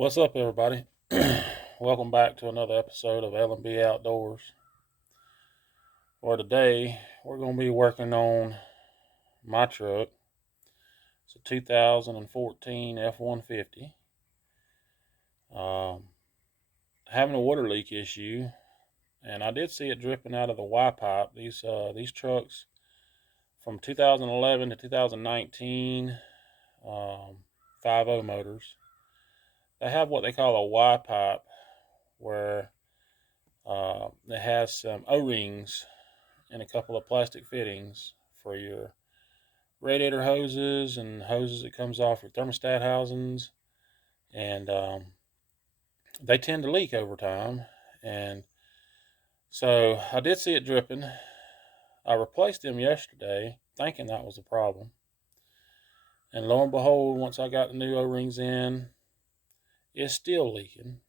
What's up, everybody? Welcome back to another episode of L&B Outdoors. For today, we're going to be working on my truck. It's a 2014 F150. Having a water leak issue, and I did see it dripping out of the Y pipe. These trucks from 2011 to 2019, 5.0 motors, they have what they call a Y pipe, where it has some O-rings and a couple of plastic fittings for your radiator hoses and hoses that comes off your thermostat housings, and they tend to leak over time. And so I did see it dripping. I replaced them yesterday, thinking that was the problem. And lo and behold, once I got the new O-rings in, it's still leaking.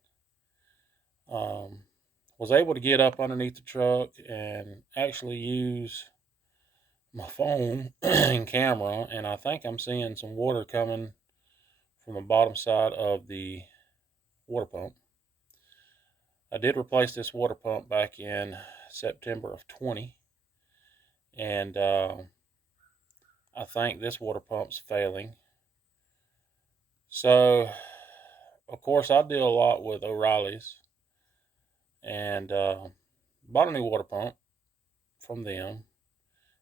Was able to get up underneath the truck and actually use my phone and camera, and I think I'm seeing some water coming from the bottom side of the water pump. I did replace this water pump back in September of 20, and I think this water pump's failing. So, of course, I deal a lot with O'Reilly's, and bought a new water pump from them.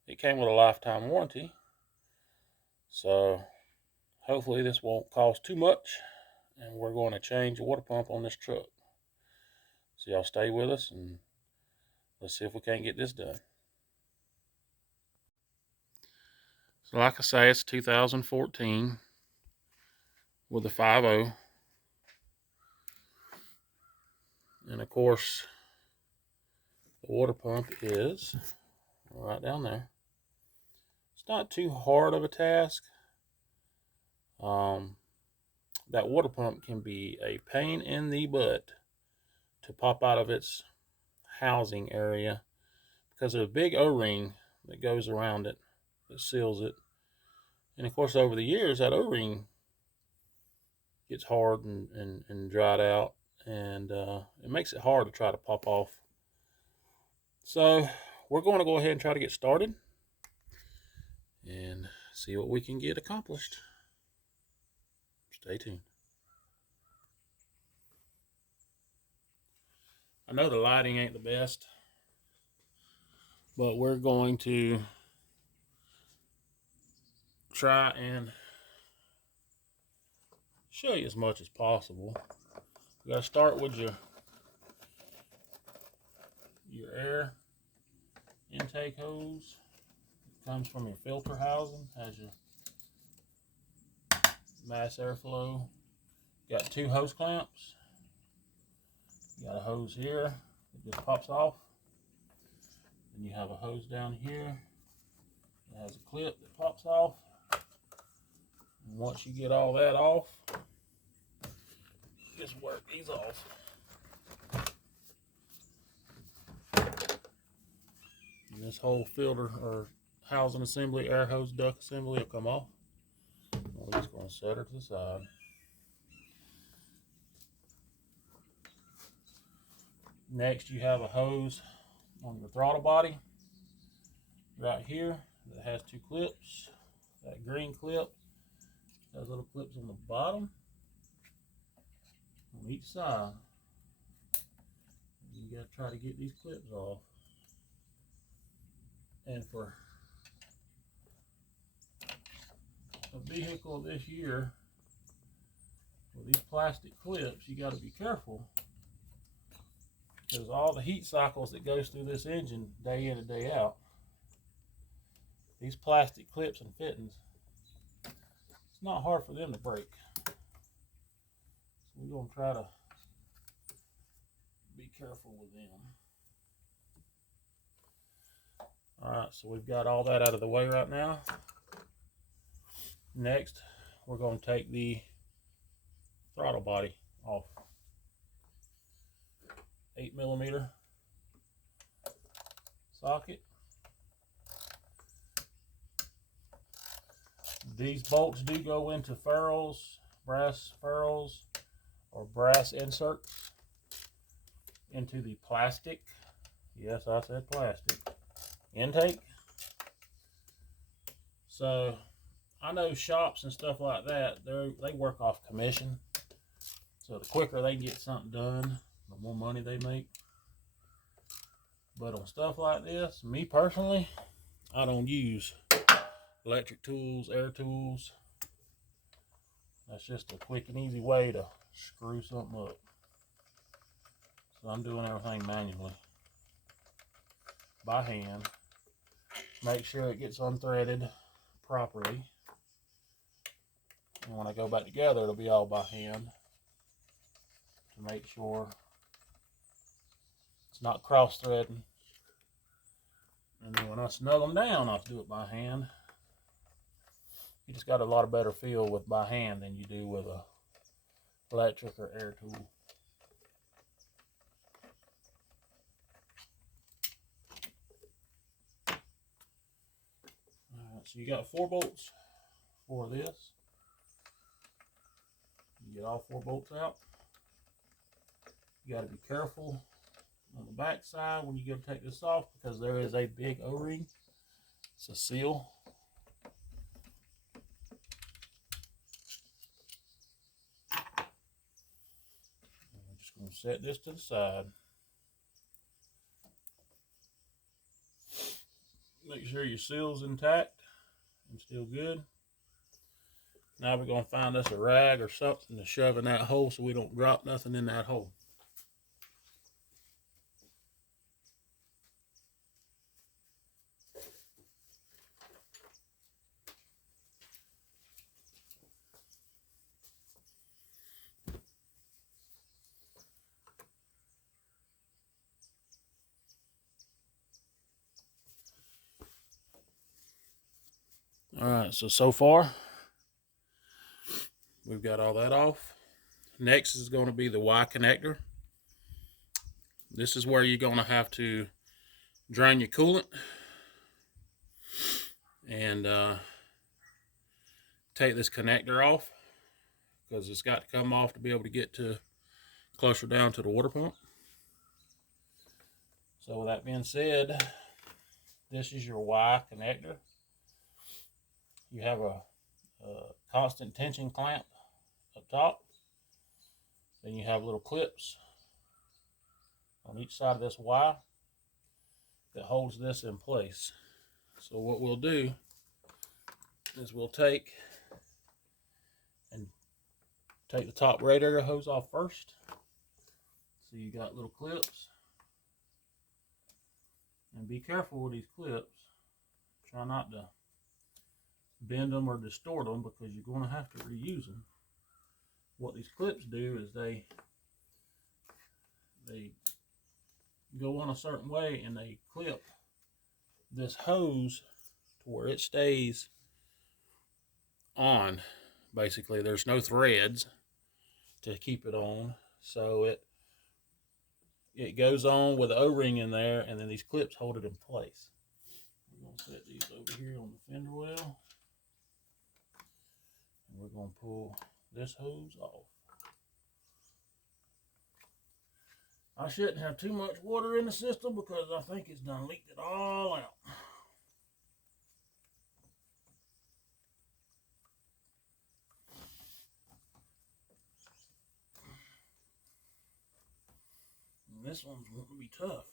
It came with a lifetime warranty, so hopefully this won't cost too much, and we're going to change the water pump on this truck. So y'all stay with us, and let's see if we can't get this done. So like I say, it's 2014 with a 5.0. And of course, the water pump is right down there. It's not too hard of a task. That water pump can be a pain in the butt to pop out of its housing area because there's a big O-ring that goes around it that seals it. And of course, over the years, that O-ring gets hard and dried out, and it makes it hard to try to pop off. So we're going to go ahead and try to get started and see what we can get accomplished. Stay tuned. I know the lighting ain't the best, but we're going to try and show you as much as possible. You gotta start with your air intake hose. It comes from your filter housing, has your mass airflow. Got two hose clamps. You got a hose here that just pops off. Then you have a hose down here that has a clip that pops off. And once you get all that off, just work these off. And this whole filter or housing assembly, air hose duct assembly will come off. We're just going to set her to the side. Next, you have a hose on your throttle body right here that has two clips. That green clip has little clips on the bottom on each side. You got to try to get these clips off. And for a vehicle of this year with these plastic clips, you got to be careful, because all the heat cycles that goes through this engine day in and day out, these plastic clips and fittings, it's not hard for them to break. So we're going to try to be careful with them. Alright, so we've got all that out of the way right now. Next, we're going to take the throttle body off. 8mm socket. These bolts do go into ferrules, brass ferrules, or brass insert into the plastic, yes, I said plastic, intake. So I know shops and stuff like that, they work off commission. So the quicker they get something done, the more money they make. But on stuff like this, me personally, I don't use electric tools, air tools. That's just a quick and easy way to screw something up. So I'm doing everything manually, by hand. Make sure it gets unthreaded properly. And when I go back together, it'll be all by hand to make sure it's not cross-threading. And then when I snug them down, I'll do it by hand. You just got a lot of better feel with by hand than you do with a electric or air tool. Alright, so you got 4 bolts for this. You get all 4 bolts out. You got to be careful on the back side when you go to take this off, because there is a big O-ring. It's a seal. I'm just going to set this to the side. Make sure your seal's intact and still good. Now we're going to find us a rag or something to shove in that hole so we don't drop nothing in that hole. Alright, so far we've got all that off. Next is going to be the Y connector. This is where you're going to have to drain your coolant and take this connector off, because it's got to come off to be able to get to closer down to the water pump. So with that being said, this is your Y connector. You have a constant tension clamp up top. Then you have little clips on each side of this Y that holds this in place. So what we'll do is we'll take the top radiator hose off first. So you got little clips. And be careful with these clips. Try not to bend them or distort them, because you're going to have to reuse them. What these clips do is they go on a certain way, and they clip this hose to where it stays on. Basically, there's no threads to keep it on, so it goes on with the O-ring in there, and then these clips hold it in place. We're going to set these over here on the fender well, and we're going to pull this hose off. I shouldn't have too much water in the system, because I think it's done leaked it all out. And this one's going to be tough.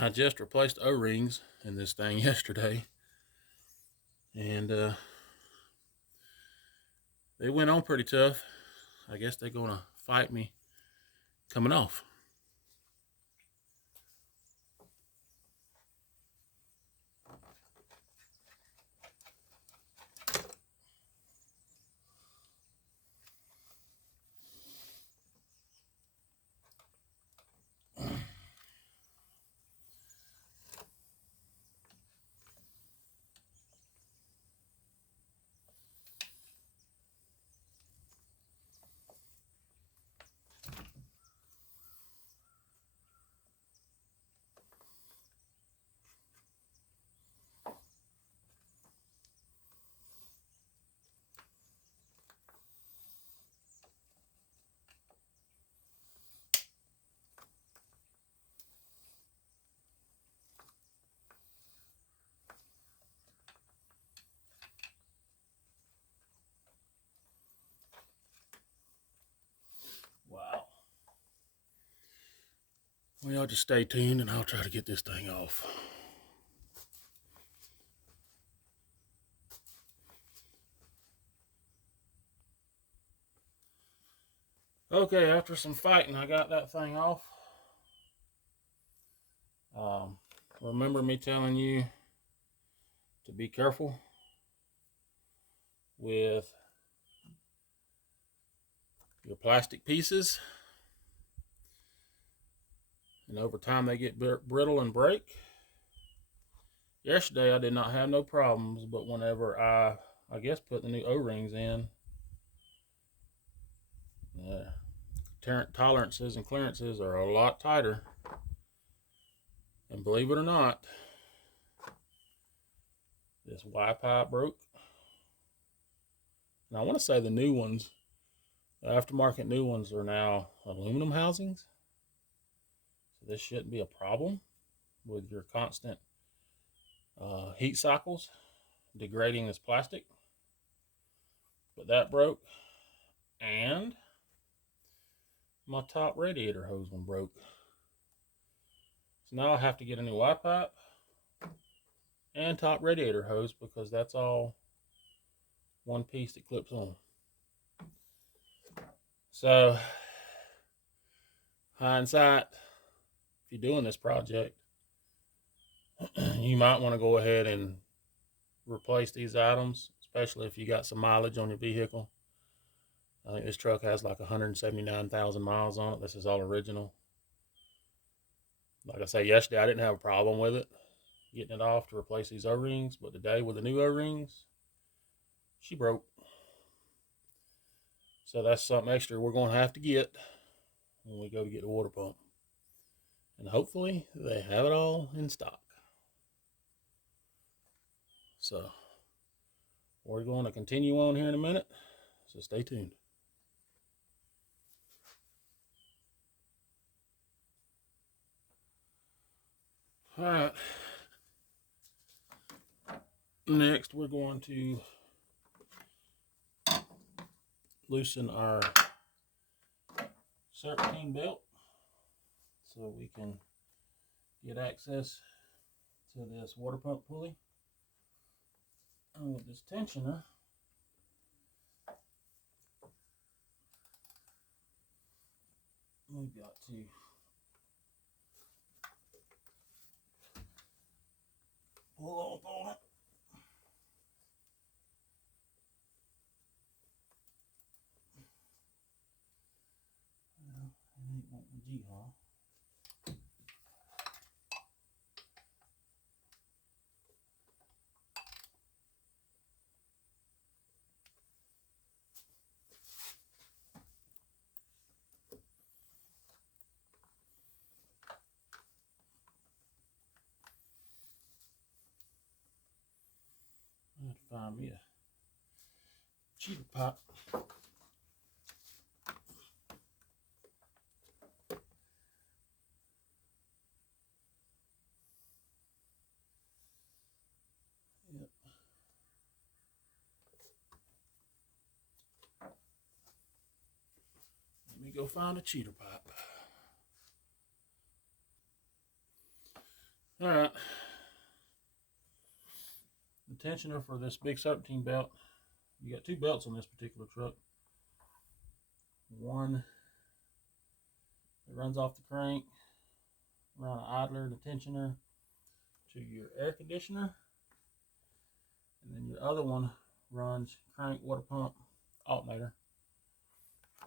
I just replaced O-rings in this thing yesterday, and they went on pretty tough. I guess they're gonna fight me coming off. Well, y'all just stay tuned and I'll try to get this thing off. Okay, after some fighting, I got that thing off. Remember me telling you to be careful with your plastic pieces, and over time they get brittle and break. Yesterday I did not have no problems, but whenever I guess put the new O-rings in, tolerances and clearances are a lot tighter. And believe it or not, this Y pipe broke. And I want to say the new ones, the aftermarket new ones, are now aluminum housings. So this shouldn't be a problem with your constant heat cycles degrading this plastic. But that broke, and my top radiator hose one broke. So now I have to get a new Y pipe and top radiator hose, because that's all one piece that clips on. So, hindsight, if you're doing this project, you might want to go ahead and replace these items, especially if you got some mileage on your vehicle. I think this truck has like 179,000 miles on it. This is all original. Like I say, yesterday I didn't have a problem with it, getting it off to replace these O-rings, but today with the new O-rings, she broke. So that's something extra we're going to have to get when we go to get the water pump. And hopefully they have it all in stock. So we're going to continue on here in a minute, so stay tuned. All right. Next, we're going to loosen our serpentine belt so we can get access to this water pump pulley. And with this tensioner, we've got to pull up on it. Well, it ain't wanting the G-haul. I have to find me a cheater pipe. Yep. Let me go find a cheater pipe. All right. The tensioner for this big serpentine belt, you got two belts on this particular truck. One that runs off the crank around an idler, the tensioner to your air conditioner, and then your other one runs crank, water pump, alternator.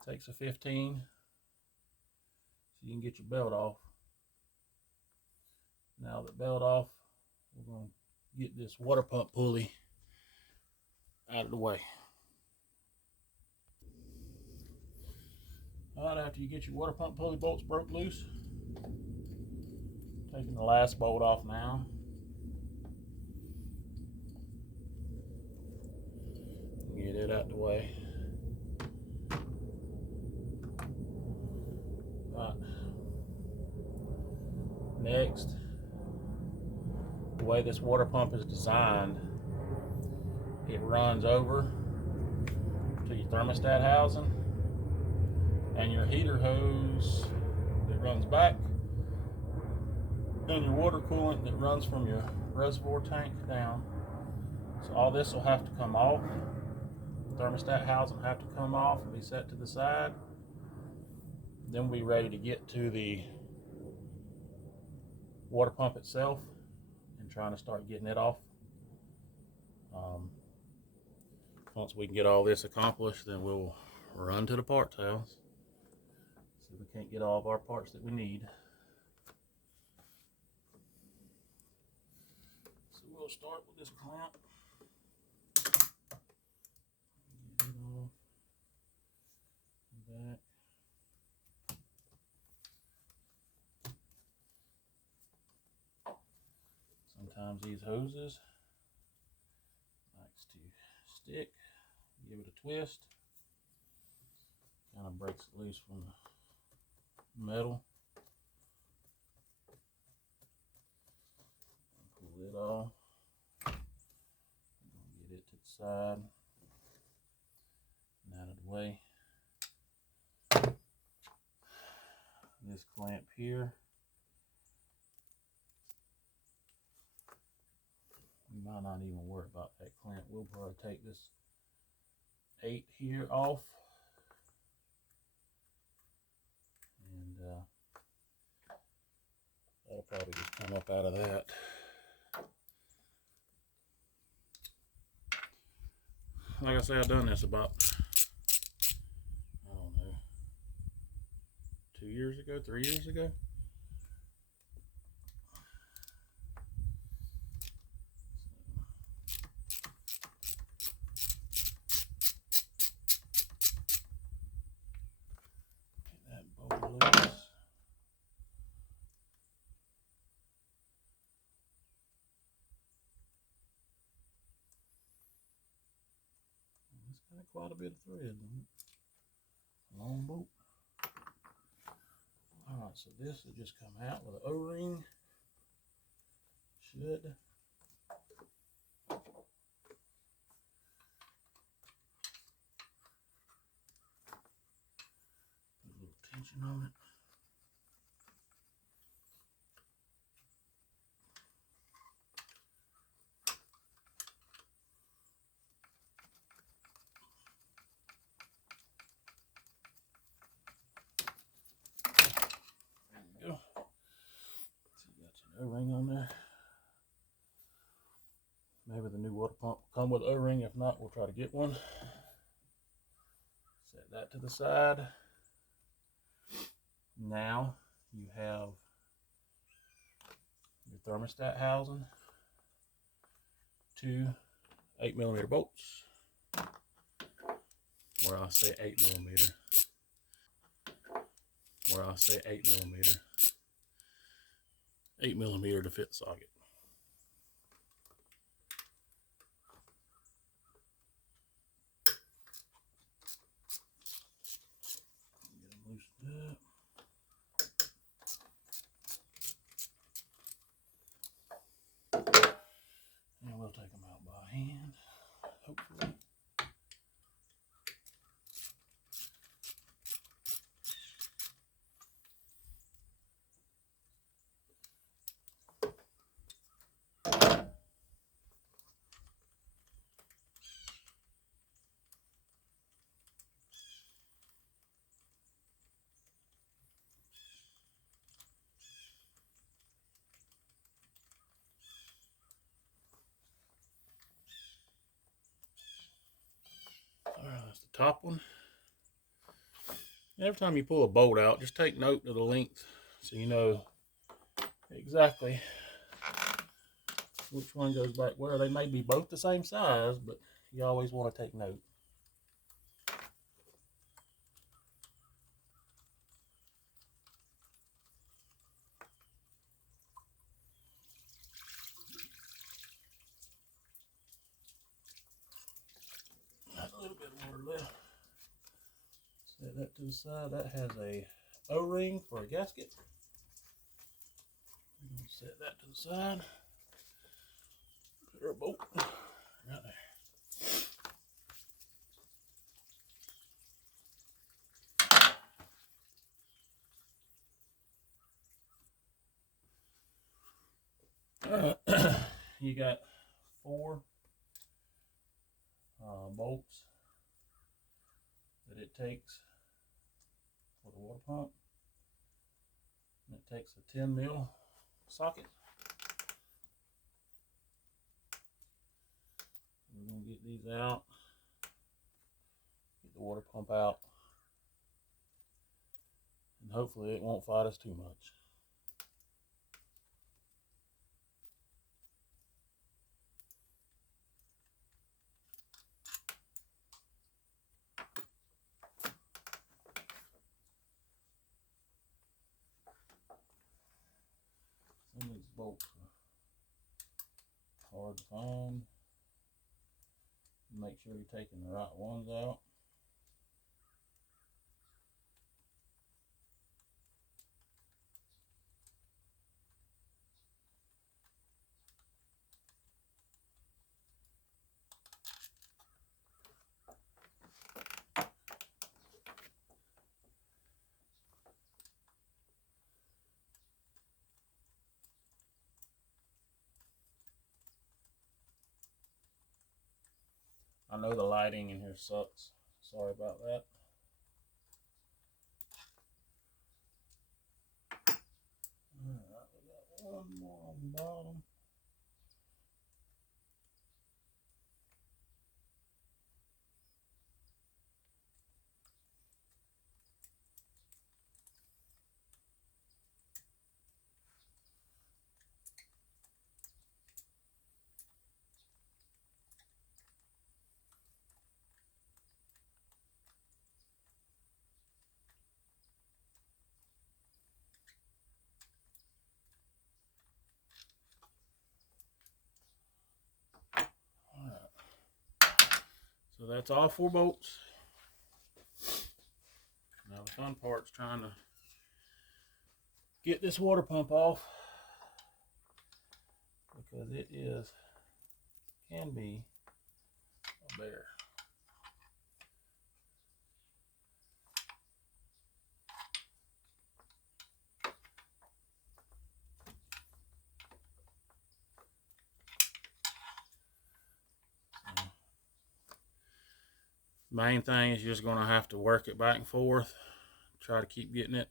Takes a 15 so you can get your belt off. Now the belt off, we're going to get this water pump pulley out of the way. All right, after you get your water pump pulley bolts broke loose, taking the last bolt off now. Get it out the way. Right. Next, the way this water pump is designed, it runs over to your thermostat housing, and your heater hose that runs back and your water coolant that runs from your reservoir tank down. So all this will have to come off. The thermostat housing will have to come off and be set to the side. Then we'll be ready to get to the water pump itself and trying to start getting it off. Once we can get all this accomplished, then we'll run to the parts house. So we can't get all of our parts that we need. So we'll start with this clamp. Get it off. Back. Sometimes these hoses likes to stick. Give it a twist. Kind of breaks it loose from the metal. Pull it off. Get it to the side and out of the way. This clamp here, we might not even worry about that clamp. We'll probably take this 8 here off, and that'll probably just come up out of that. Like I say, I've done this about, I don't know, 2 years ago, 3 years ago. Get that bolt loose. It's got quite a bit of thread in it. Long bolt. Alright, so this will just come out with an O-ring. Should. Put a little tension on it. There you go. So you got your O-ring on there. Maybe the new water pump will come with an O-ring. If not, we'll try to get one. Set that to the side. Now you have your thermostat housing, 2 8mm bolts. Where I say 8mm. Where I say 8mm. 8mm to fit socket. Get them loosened up. And we'll take them out by hand, hopefully. Alright, that's the top one. Every time you pull a bolt out, just take note of the length so you know exactly which one goes back where. They may be both the same size, but you always want to take note. Got a little bit of water left. Set that to the side. That has a O-ring for a gasket. We're going to set that to the side. Put our bolt right there. You got 4 bolts that it takes for the water pump. And it takes a 10 mil socket. We're going to get these out, get the water pump out, and hopefully it won't fight us too much. Some of these bolts are hard to find. Make sure you're taking the right ones out. I know the lighting in here sucks. Sorry about that. Alright, we got one more on the bottom. So that's all 4 bolts. Now the fun part's trying to get this water pump off, because it can be a bear. Main thing is you're just going to have to work it back and forth, try to keep getting it.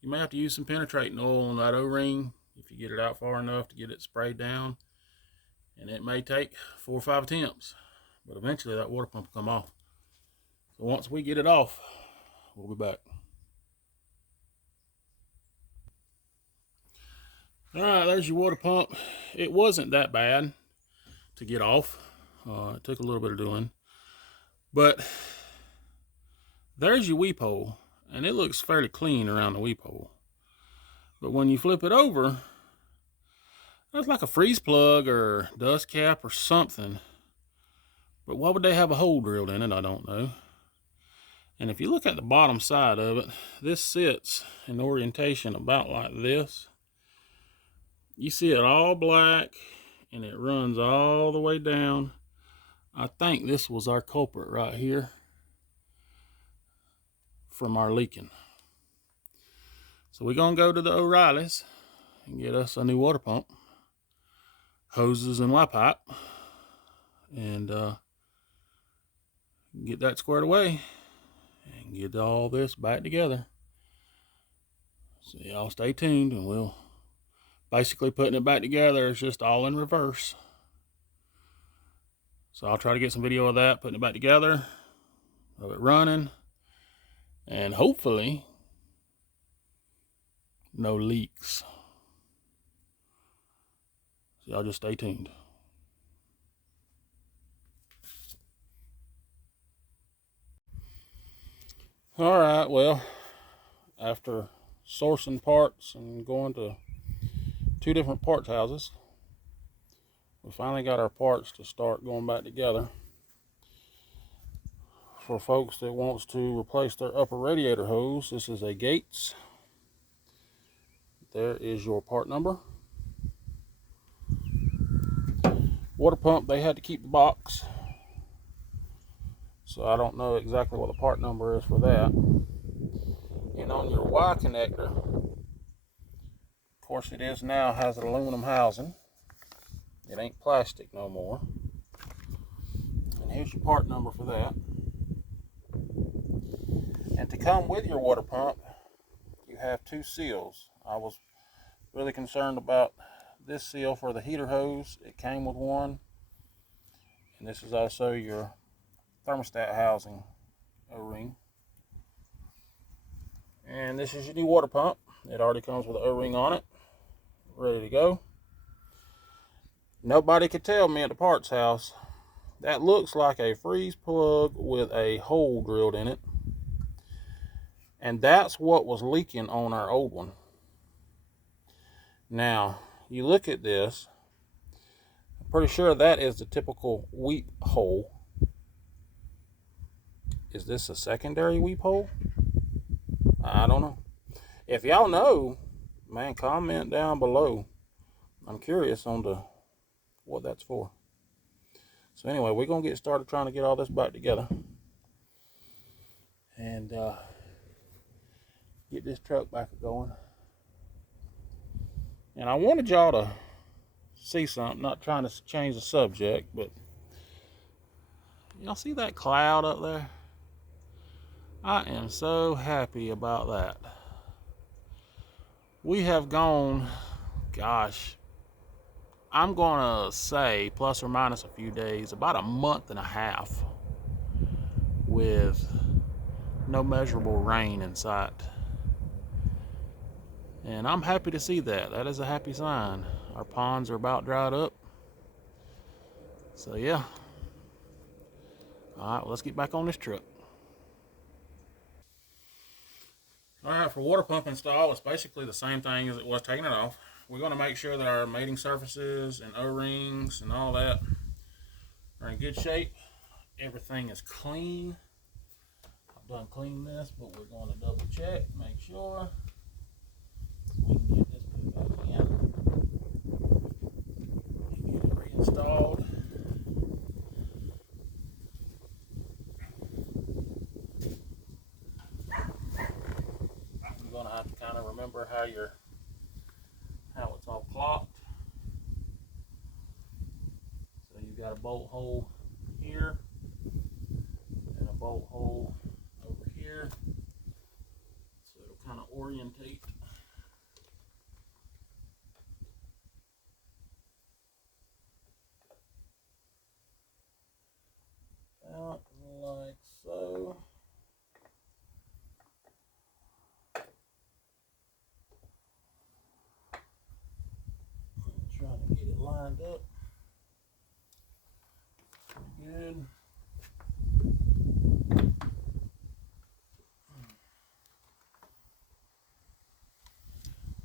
You may have to use some penetrating oil on that O-ring if you get it out far enough to get it sprayed down, and it may take 4 or 5 attempts, but eventually that water pump will come off. So once we get it off, we'll be back. All right, there's your water pump. It wasn't that bad to get off. It took a little bit of doing. But there's your weep hole, and it looks fairly clean around the weep hole. But when you flip it over, that's like a freeze plug or dust cap or something. But why would they have a hole drilled in it? I don't know. And if you look at the bottom side of it, this sits in orientation about like this. You see it all black, and it runs all the way down. I think this was our culprit right here from our leaking. So we're gonna go to the O'Reilly's and get us a new water pump, hoses and Y pipe, and get that squared away and get all this back together. So y'all stay tuned, and we'll basically putting it back together is just all in reverse. So I'll try to get some video of that, putting it back together, of it running, and hopefully no leaks. So y'all just stay tuned. All right, well, after sourcing parts and going to 2 different parts houses, we finally got our parts to start going back together. For folks that wants to replace their upper radiator hose, this is a Gates. There is your part number. Water pump, they had to keep the box, so I don't know exactly what the part number is for that. And on your Y connector, of course it is now, has an aluminum housing. It ain't plastic no more. And here's your part number for that. And to come with your water pump, you have 2 seals. I was really concerned about this seal for the heater hose. It came with one. And this is also your thermostat housing O-ring. And this is your new water pump. It already comes with an O-ring on it, ready to go. Nobody could tell me at the parts house. That looks like a freeze plug with a hole drilled in it. And that's what was leaking on our old one. Now, you look at this, I'm pretty sure that is the typical weep hole. Is this a secondary weep hole? I don't know. If y'all know, man, comment down below. I'm curious on what that's for. So anyway, we're going to get started trying to get all this back together. And get this truck back going. And I wanted y'all to see something, not trying to change the subject, but y'all see that cloud up there? I am so happy about that. We have gone, gosh, I'm gonna say plus or minus a few days, about a month and a half with no measurable rain in sight. And I'm happy to see that. That is a happy sign. Our ponds are about dried up. So yeah. All right, well, let's get back on this truck. All right, for water pump install, it's basically the same thing as it was taking it off. We're going to make sure that our mating surfaces and O-rings and all that are in good shape. Everything is clean. I've done clean this, but we're going to double check, make sure so we can get this put back in and get it reinstalled. You're going to have to kind of remember how it's all clocked. So you've got a bolt hole here and a bolt hole over here, so it'll kind of orientate. Out like so. I'm trying to get it lined up. Good.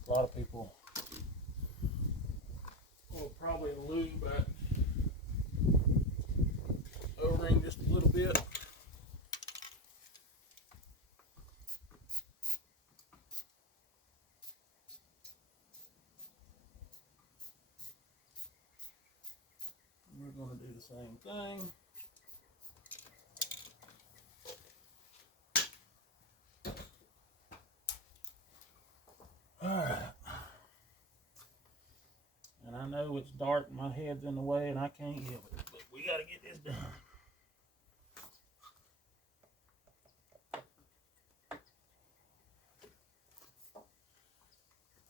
A lot of people will probably lube that O-ring just a little bit. We're going to do the same thing. Alright. And I know it's dark, my head's in the way, and I can't help it, but we got to get this done.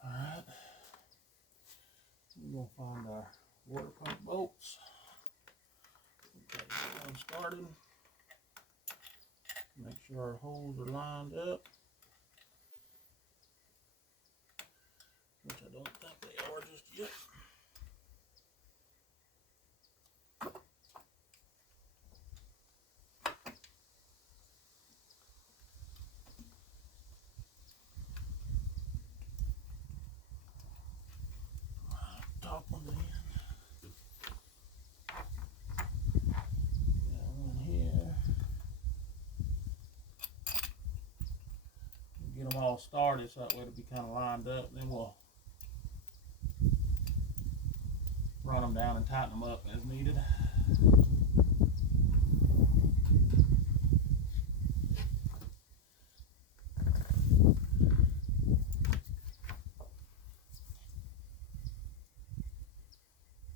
Alright. We're going to find our water pump bolts. Get one started. Make sure our holes are lined up, which I don't think they are just yet. Top one's in. Got one here. Get them all started so that way it'll be kind of lined up. Then we'll run them down and tighten them up as needed.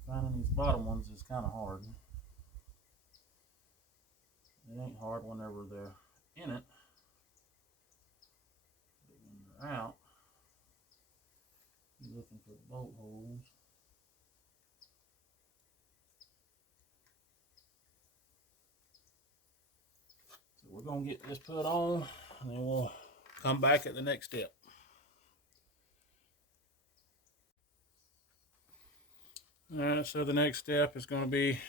Finding these bottom ones is kind of hard. It ain't hard whenever they're in it, but when they're out, you're looking for the bolt holes. So we're going to get this put on, and then we'll come back at the next step. Alright, so the next step is going to be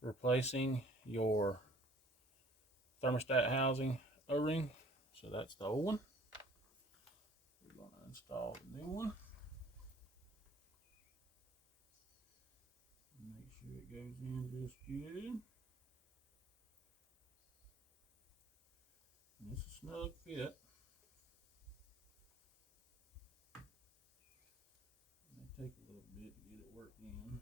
replacing your thermostat housing O-ring. So that's the old one. We're going to install the new one. Make sure it goes in just good. And it's a snug fit. It may take a little bit to get it worked in.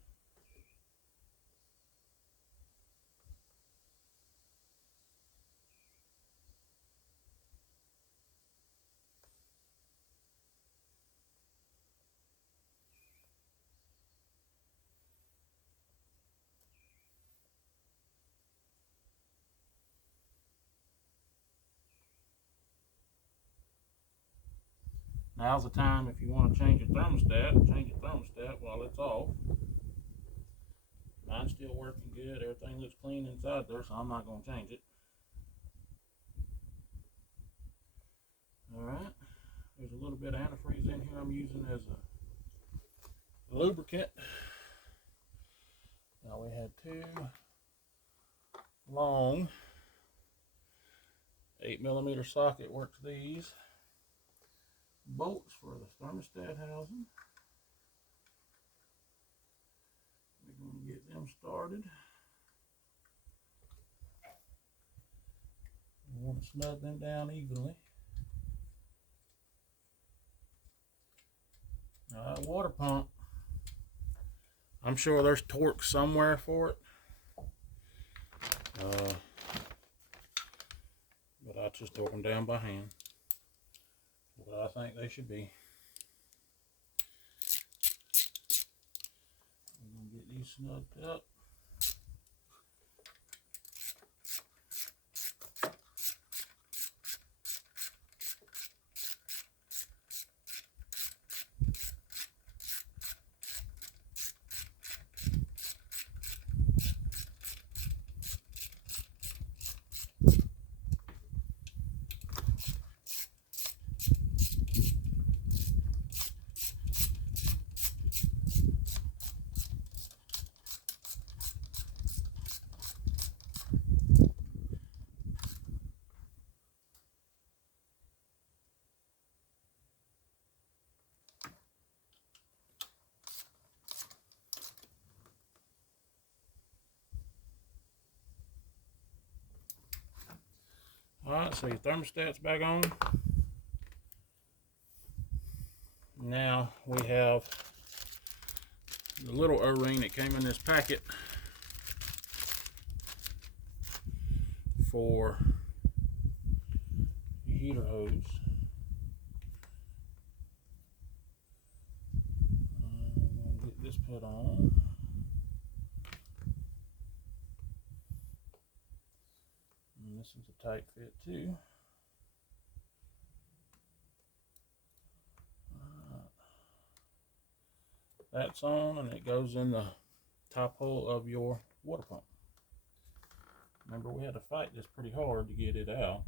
Now's the time if you want to change your thermostat while it's off. Mine's still working good. Everything looks clean inside there, so I'm not going to change it. Alright, there's a little bit of antifreeze in here I'm using as a lubricant. Now we had two long 8mm socket works these bolts for the thermostat housing. We're going to get them started. We want to snug them down evenly. Alright, water pump. I'm sure there's torque somewhere for it. But I just torque them down by hand. What I think they should be. We're going to get these snugged up. Alright, so your thermostat's back on. Now we have the little O-ring that came in this packet for your heater hose. I'm going to get this put on. And this is a tight fit too. That's on, and it goes in the top hole of your water pump. Remember, we had to fight this pretty hard to get it out.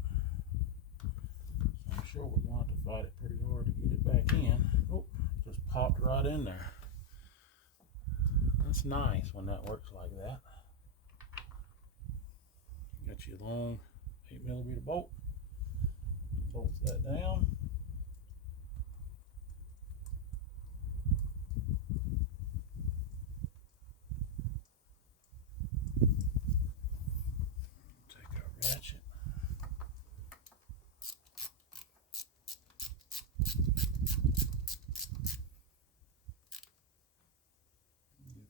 So I'm sure we're going to have to fight it pretty hard to get it back in. Oh, just popped right in there. That's nice when that works like that. Got your long 8mm bolt. Bolts that down. Take our ratchet.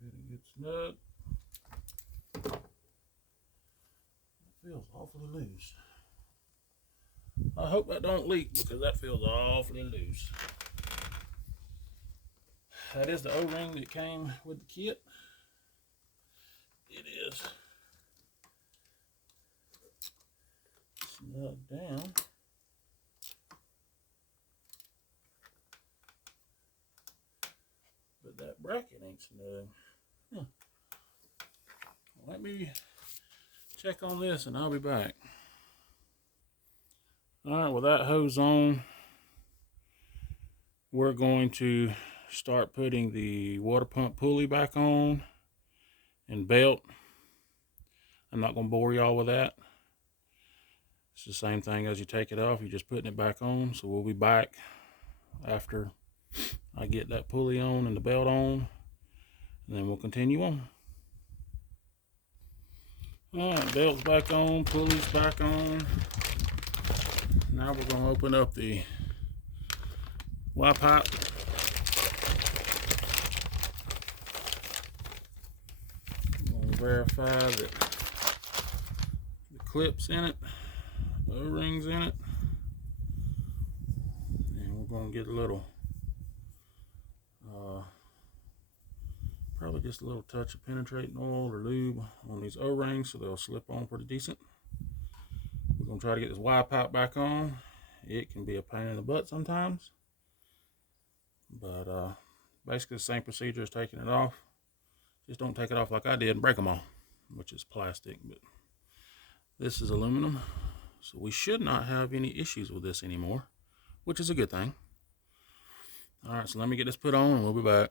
Give it a good snug. Feels awfully loose. I hope that don't leak because that feels awfully loose. that is the O-ring that came with the kit. It is snug down. But that bracket ain't snug. Huh. Let me check on this and I'll be back. Alright, with that hose on, we're going to start putting the water pump pulley back on and belt. I'm not going to bore y'all with that. It's the same thing as you take it off, you're just putting it back on. So we'll be back after I get that pulley on and the belt on, and then we'll continue on. Alright, belt's back on, pulley's back on. Now we're going to open up the Y pipe. I'm going to verify that the clip's in it, the O-rings in it, and we're going to get a little, probably just a little touch of penetrating oil or lube on these O-rings so they'll slip on pretty decent. We're going to try to get this Y pipe back on. It can be a pain in the butt sometimes, but basically the same procedure as taking it off. Just don't take it off like I did and break them all, which is plastic, but this is aluminum, so we should not have any issues with this anymore, which is a good thing. Alright, so let me get this put on and we'll be back.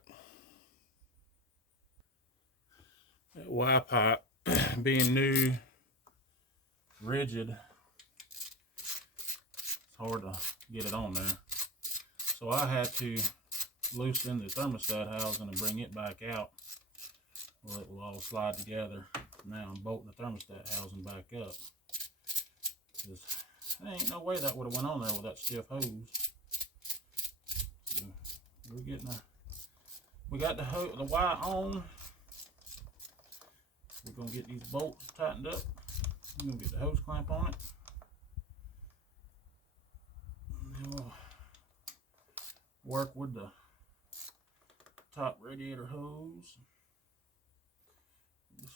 That Y pipe being new, rigid, it's hard to get it on there. So I had to loosen the thermostat housing and bring it back out. Well, it will all slide together. Now I'm bolting the thermostat housing back up. There ain't no way that would have went on there with that stiff hose. So we're getting we got the Y on. We're gonna get these bolts tightened up. We're gonna get the hose clamp on it. And then we'll work with the top radiator hose. Just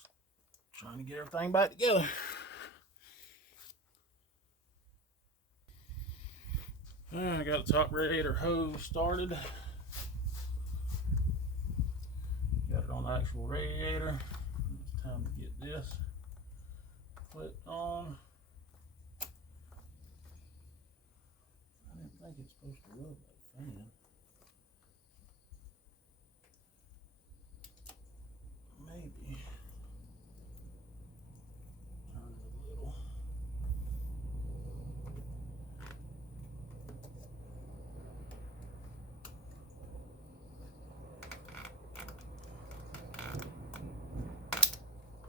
trying to get everything back together. I got the top radiator hose started. Got it on the actual radiator. It's time to get this clipped on. I didn't think it's supposed to rub that fan. Maybe. Turn it a little.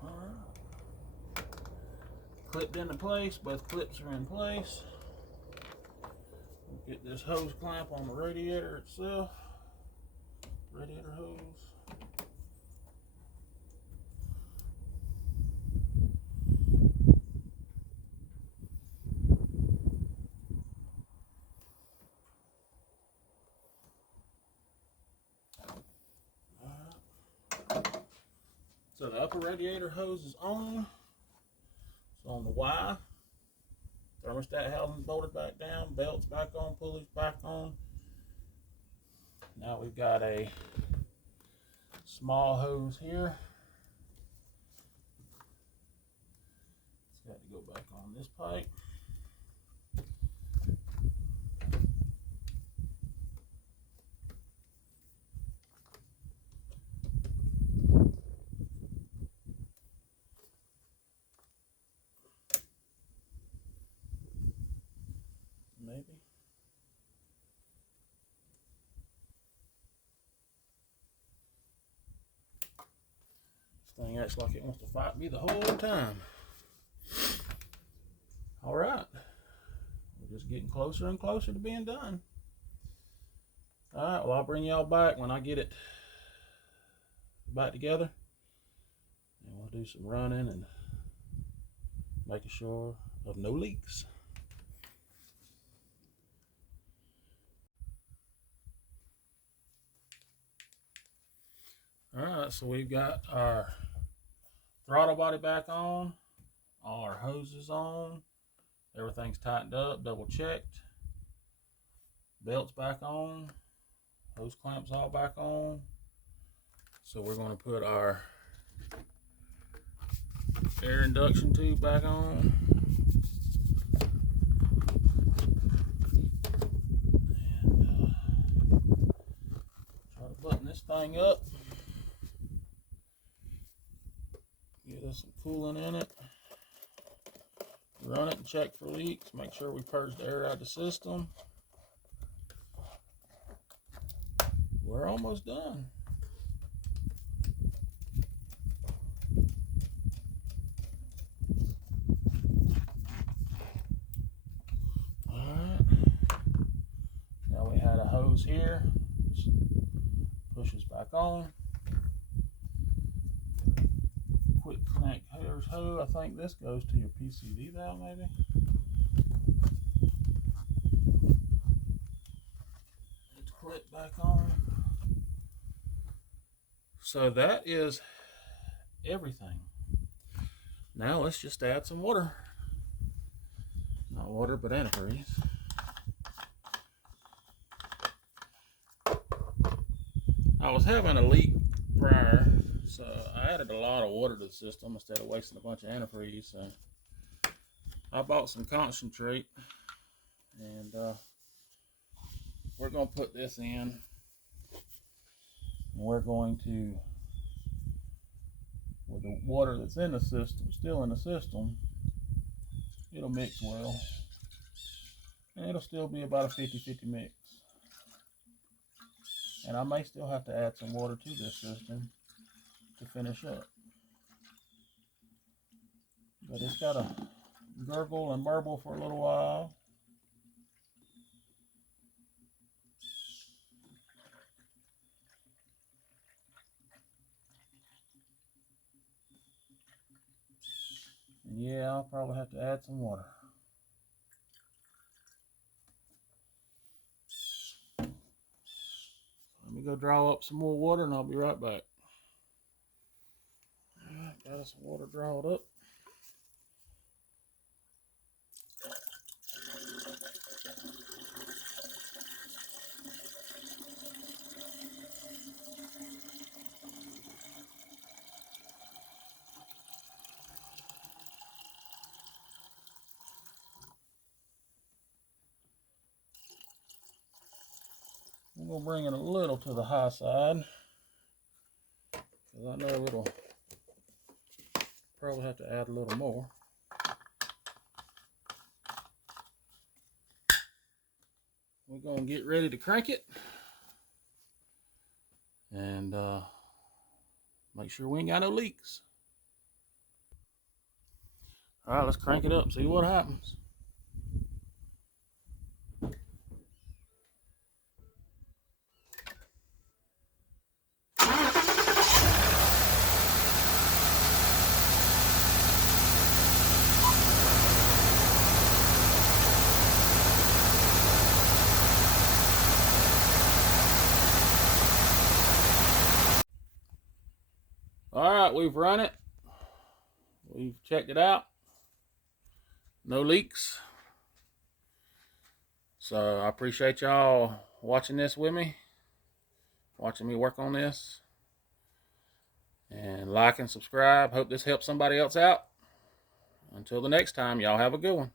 Alright. Clipped into place, both clips are in place. Get this hose clamp on the radiator itself. Radiator hose. So the upper radiator hose is on. It's on the Y. Thermostat housing bolted back down. Belt's back on. Pulley's back on. Now we've got a small hose here. It's got to go back on this pipe. Maybe. This thing acts like it wants to fight me the whole time. All right. We're just getting closer and closer to being done. All right, well, I'll bring y'all back when I get it back together. And we'll do some running and making sure of no leaks. Alright, so we've got our throttle body back on, all our hoses on, everything's tightened up, double checked, belts back on, hose clamps all back on. So we're going to put our air induction tube back on. And try to button this thing up. Get us some coolant in it. Run it and check for leaks. Make sure we purge the air out of the system. We're almost done. Alright. Now we had a hose here. Just pushes back on. Quick connect hose. I think this goes to your PCV valve maybe. It's clipped back on. So that is everything. Now let's just add some water. Not water, but antifreeze. I was having a leak prior, so I added a lot of water to the system instead of wasting a bunch of antifreeze. So I bought some concentrate, and we're going to put this in. And we're going to, with the water that's in the system, still in the system, it'll mix well. And it'll still be about a 50-50 mix. And I may still have to add some water to this system to finish up. But it's got to gurgle and burble for a little while. And yeah, I'll probably have to add some water. Let me go draw up some more water and I'll be right back. Alright, got us some water drawed up. I'm going to bring it a little to the high side, because I know it'll probably have to add a little more. We're going to get ready to crank it and make sure we ain't got no leaks. All right, let's crank it up, see what happens. All right, we've run it. We've checked it out. No leaks. So I appreciate y'all watching this with me, watching me work on this. And like and subscribe. Hope this helps somebody else out. Until the next time, y'all have a good one.